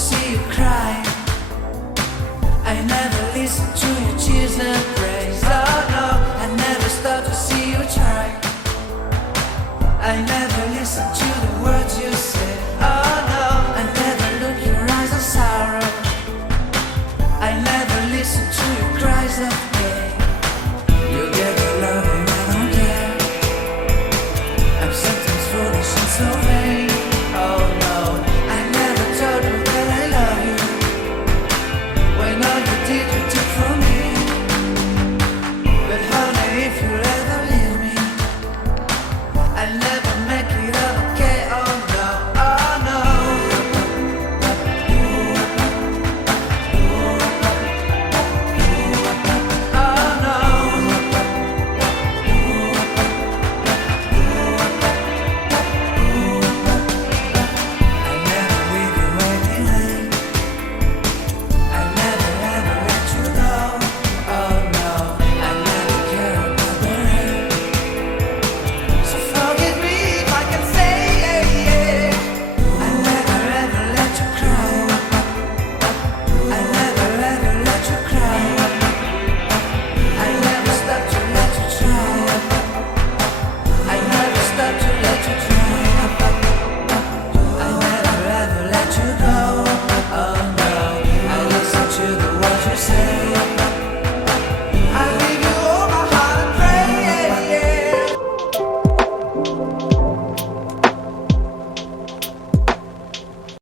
see you cry. I never listen to your tears and praise. Oh no, I never stop to see you try. I never listen to the words you say. Oh no, I never look your eyes of sorrow. I never listen to your cries of pain. You get the loving, I don't care. I'm sometimes foolish and so vain. Oh no, I never told you that I love you, when all you did you took from me. But honey, if you ever leave me, I'll never make it up, okay? Oh no, oh no. Oh no. I never leave you waiting. I never ever let you go. Oh no, I never care about the rain. So forgive me if I can say I never ever let you cry. I never ever let you cry. I never stop to let you try. I never stop to let you try. I never ever let you go. Oh no, I listen to the words you say. I give you all my heart and pray.